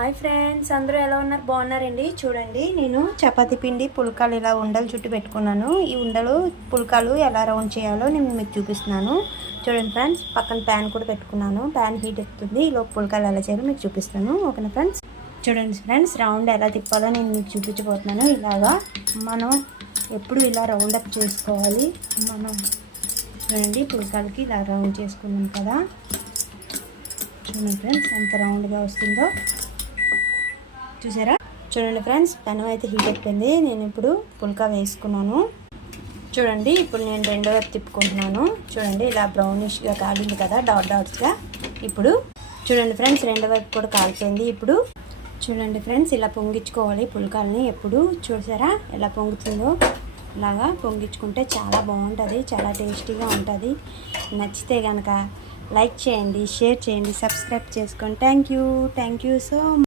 Hi friends, అందరూ ఎలా ఉన్నారు? బాగున్నారండి. చూడండి, నేను చపాతీ పిండి పుల్కాలు ఇలా ఉండలు చుట్టూ పెట్టుకున్నాను. ఈ ఉండలు పుల్కాలు ఎలా రౌండ్ చేయాలో నేను మీకు చూపిస్తున్నాను. చూడండి ఫ్రెండ్స్, పక్కన ప్యాన్ కూడా పెట్టుకున్నాను. ప్యాన్ హీట్ ఎక్కుతుంది. ఈలో పుల్కాలు ఎలా చేయాలో మీకు చూపిస్తాను. ఓకేనా ఫ్రెండ్స్? చూడండి ఫ్రెండ్స్, రౌండ్ ఎలా తిప్పాలో నేను మీకు చూపించబోతున్నాను. ఇలాగా మనం ఎప్పుడు ఇలా రౌండ్ అప్ చేసుకోవాలి. మనం చూడండి, పుల్కాలకి ఇలా రౌండ్ చేసుకున్నాం కదా. చూడండి ఫ్రెండ్స్, ఎంత రౌండ్గా వస్తుందో చూసారా. చూడండి ఫ్రెండ్స్, పెనం అయితే హీట్ అయిపోయింది. నేను ఇప్పుడు పుల్కా వేసుకున్నాను. చూడండి, ఇప్పుడు నేను రెండో వైపు తిప్పుకుంటున్నాను. చూడండి, ఇలా బ్రౌనిష్గా కాలింది కదా, డాట్స్గా. ఇప్పుడు చూడండి ఫ్రెండ్స్, రెండో వైపు కూడా కాలిపోయింది. ఇప్పుడు చూడండి ఫ్రెండ్స్, ఇలా పొంగించుకోవాలి పుల్కాలని. ఎప్పుడు చూసారా ఎలా పొంగుతుందో. ఇలాగా పొంగించుకుంటే చాలా బాగుంటుంది, చాలా టేస్టీగా ఉంటుంది. నచ్చితే కనుక లైక్ చేయండి, షేర్ చేయండి, సబ్స్క్రైబ్ చేసుకోండి. Thank you so much.